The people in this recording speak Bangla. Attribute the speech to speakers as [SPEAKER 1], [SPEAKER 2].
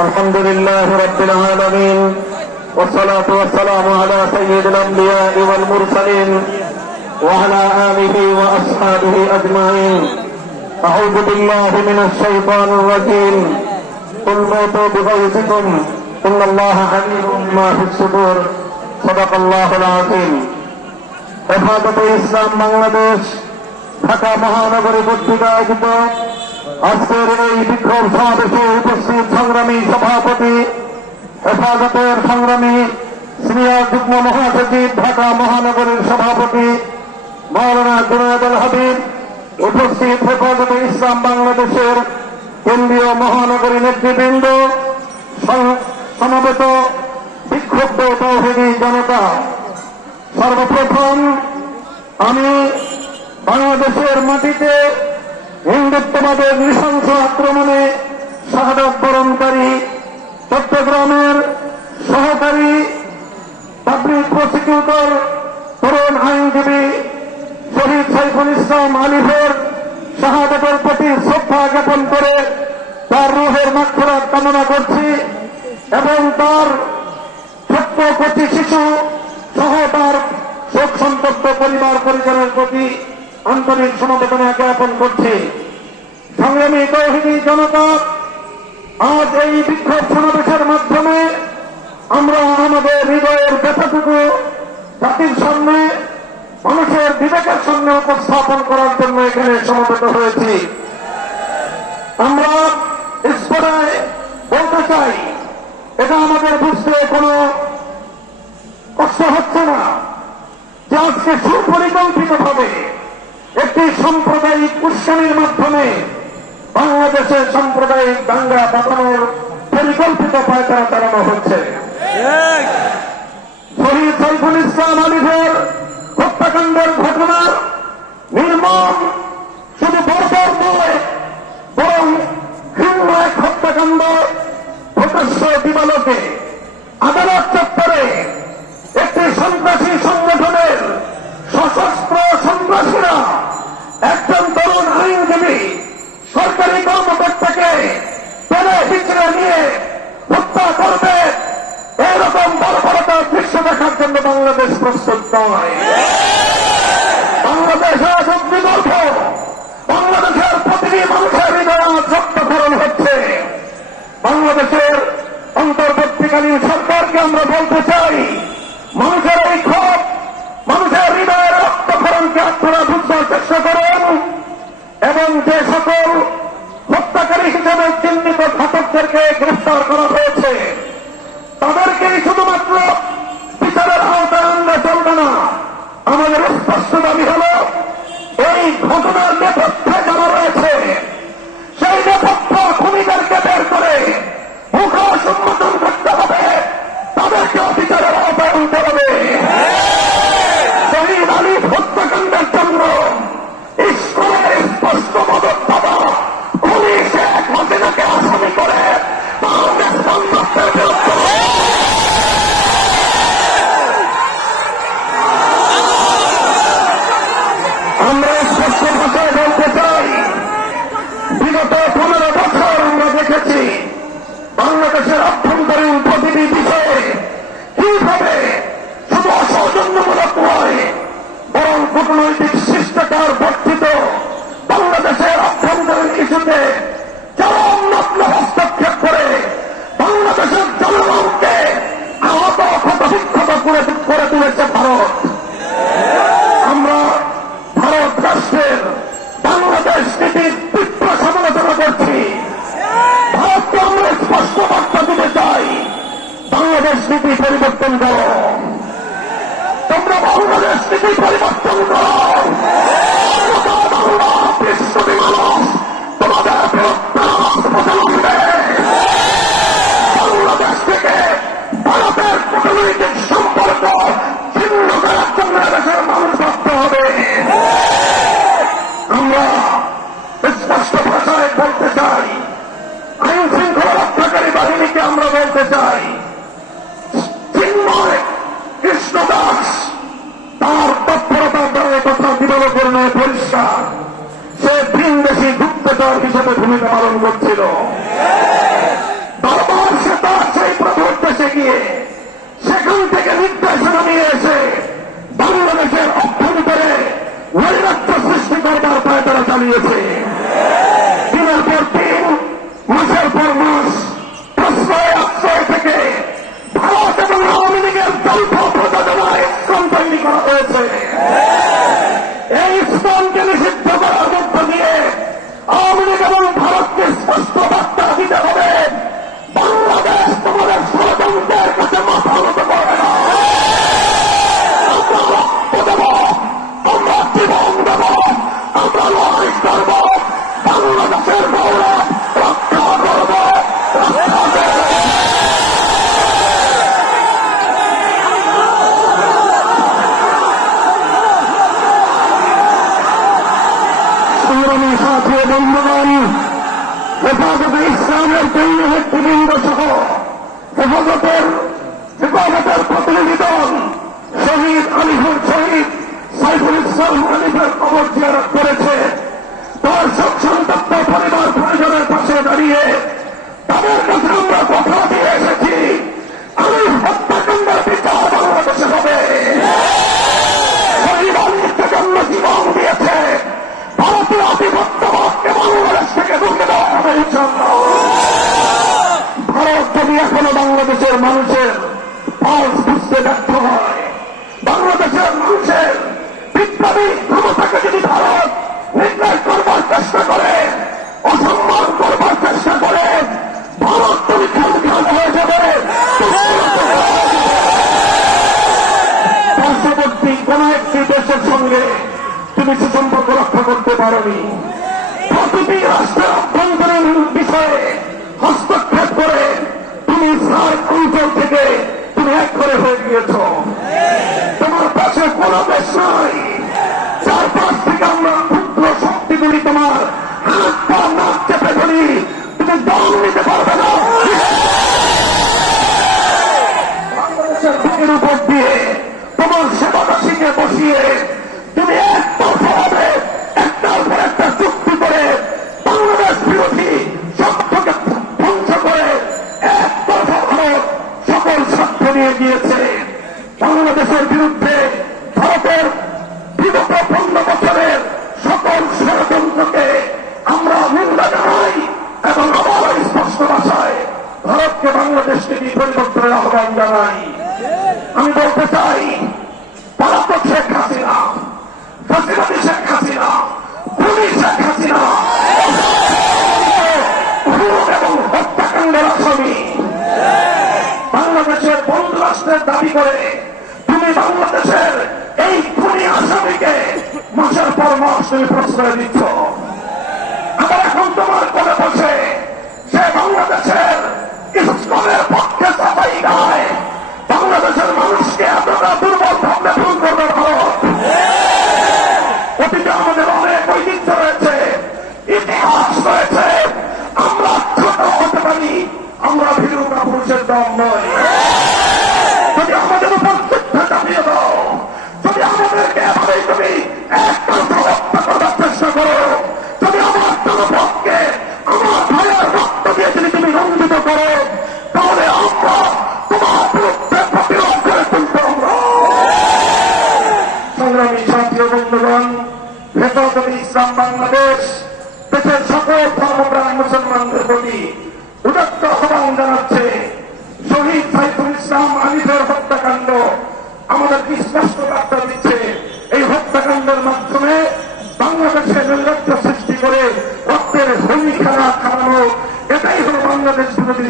[SPEAKER 1] الحمد لله رب العالمين والصلاة والسلام على سيد الأنبياء والمرسلين وعلى آله وأصحابه أجمعين أعوذ بالله من الشيطان الرجيم قل موتوا بغيظكم إن الله عليم ما في الصدور صدق الله العظيم হেফাজতে ইসলাম বাংলাদেশ ঢাকা মহানগরী কর্তৃক আয়োজিত আজকের এই বিক্ষোভ সমাবেশে উপস্থিত সংগ্রামী সভাপতি হেফাজতের সংগ্রামী সিনিয়র যুগ্ম মহাসচিব, ঢাকা মহানগরীর সভাপতি মৌলানা জুনায়দুল হাবিব, উপস্থিত হেফাজতে ইসলাম বাংলাদেশের কেন্দ্রীয় মহানগরী নেতৃবৃন্দ সম- সমবেত বিক্ষুব্ধ তৌহিদি জনতা। সর্বপ্রথম আমি বাংলাদেশের মাটিতে হিন্দুত্ববাদের নৃশংস আক্রমণে শাহাদাত বরণকারী চট্টগ্রামের সহকারী পাবলিক প্রসিকিউটর তরুণ আইনজীবী শহীদ সাইফুল ইসলাম আলিফের শাহাদাতের প্রতি শ্রদ্ধা জ্ঞাপন করে তার রুহের মাক্ষরাত কামনা করছি এবং তার ছোট্ট কচি শিশু সহ তার শোক সন্তপ্ত পরিবার পরিজনের প্রতি আন্তরিক সমবেদনা জ্ঞাপন করছি। সংগ্রামী তৌহিদি জনতা, আজ এই বিক্ষোভ সমাবেশের মাধ্যমে আমরা আমাদের হৃদয়ের ব্যথাটুকু জাতির সামনে, মানুষের বিবেকের সামনে উপস্থাপন করার জন্য এখানে সমবেত হয়েছি। আমরা স্পটায় বলতে চাই, এটা আমাদের বুঝতে কোনো কষ্ট হচ্ছে না। যে আজকে সুপরিকল্পিত একটি সাম্প্রদায়িক উৎসানের মাধ্যমে বাংলাদেশের সাম্প্রদায়িক দাঙ্গা বাঁচানোর পরিকল্পিত পায়তারা চালানো হচ্ছে। শহীদ সাইফুল ইসলাম আলিফের হত্যাকাণ্ডের ঘটনার নির্মম, শুধু বর্বর নয়, বরং ঘৃণ্য এক হত্যাকাণ্ড প্রকাশ্য দিবালোকে আদালত চত্বরে একটি সন্ত্রাসী সংগঠনের সশস্ত্র একজন তরুণ আইনজীবী সরকারি কর্মকর্তাকে পেলে বিচরে নিয়ে হত্যা করবে, এরকম বর্বরতার দৃশ্য দেখার জন্য বাংলাদেশ প্রস্তুত নয়। বাংলাদেশ আজ অগ্নিগর্ভ বাংলাদেশের প্রতিটি মানুষের হৃদয় আজ রক্তক্ষরণ হচ্ছে। বাংলাদেশের অন্তর্বর্তীকালীন সরকারকে আমরা বলতে চাই, মানুষের এই ক্ষোভ, মানুষের হৃদয়ের রক্তক্ষরণকে আপনারা বুঝবার চেষ্টা করেন। এবং যে সকল হত্যাকারী হিসেবে চিহ্নিত ঘাতকদেরকে গ্রেফতার করা হয়েছে। কূটনৈতিক শিষ্টাচার বর্ধিত বাংলাদেশের অভ্যন্তরীণ ইস্যুতে চরম নগ্ন হস্তক্ষেপ করে বাংলাদেশের জনগণকে আহত ক্ষত বিক্ষত করে করে তুলেছে ভারত। পরিবর্তন করা হয়েছে এই ইসলামকে নিষিদ্ধ করার মধ্য দিয়ে আওয়ামী লীগ এবং সংগ্রামী সাথী বন্ধুগণ, হেফাজতে ইসলামের তৈরি ব্যক্তিবৃন্দ সহ হেফাজতের হেফাজতের প্রতিনিধি দল শহীদ আলিফুর শহীদ সাইফুল ইসলাম আলিফের কবর জিয়ারত করেছে। সব সন্তপ্ত পরিবার পরিজনের পাশে দাঁড়িয়ে তাদের কাছে আমরা কথা দিয়ে এসেছি। ভারত যদি এখনও বাংলাদেশের মানুষের পালস বুঝতে ব্যর্থ হয়, বাংলাদেশের মানুষের বিপ্লবী ক্ষমতাকে যদি ভারত নির্ণয় করবার চেষ্টা করে, অসম্মান করবার চেষ্টা করে, ভারত তুমি খাল খাল হয়ে যাবে পার্শ্ববর্তী কোন একটি দেশের সঙ্গে তুমি সুসম্পর্ক রক্ষা করতে পারোনি প্রতিটি রাষ্ট্রের অভ্যন্তরীণ বিষয়ে হস্তক্ষেপ করে তুমি সার্ক অঞ্চল থেকে তুমি এক করে হয়ে গিয়েছ। তোমার পাশে কোন দেশ নাই। চারপাশ থেকে আমরা ক্ষুদ্র শক্তিগুলি তোমার হাত পা, নাক চেপে ধরি। তুমি দম নিতে পারবে না। বাংলাদেশের বুকের উপর দিয়ে তোমার সেবাদাসীকে বসিয়ে তুমি একতরফা হবে একটার পর একটা চুক্তি করে বাংলাদেশ বিরোধী শব্দকে ধ্বংস করে একতরফা ভারত সকল স্বার্থ নিয়ে গিয়েছে বাংলাদেশের বিরুদ্ধে ভারতের বিগত পনেরো বছরের সকল ষড়যন্ত্রকে আমরা নিন্দা জানাই এবং আবার স্পষ্ট ভাষায় ভারতকে বাংলাদেশ থেকে পরিবর্তনের আহ্বান জানাই আমি বলতে চাই পলাতক শেখ হাসিনা ফাঁসিবাদী শেখ হাসিনা খুনি শেখ হাসিনা খুন এবং হত্যাকাণ্ডের আসামি বাংলাদেশের বন্ধু রাষ্ট্রের দাবি করে তুমি বাংলাদেশের এই খুনি আসামিকে মাসের পর মাস তুমি প্রশ্রয় দিচ্ছ। আবার এখন তোমার কথা বসে সে বাংলাদেশের হেফাজতে ইসলাম বাংলাদেশ দেশের সকল ধর্মপ্রাণ মুসলমানদের প্রতি উদাত্ত আহ্বান জানাচ্ছে, শহীদ সাইফুল ইসলাম আলিফের হত্যাকাণ্ড আমাদেরকে স্পষ্ট বার্তা দিচ্ছে? এই হত্যাকাণ্ডের মাধ্যমে বাংলাদেশে নির্লজ্জ সৃষ্টি করে রক্তের হোলি খেলা খাওয়ানো, এটাই হল বাংলাদেশ বিরোধী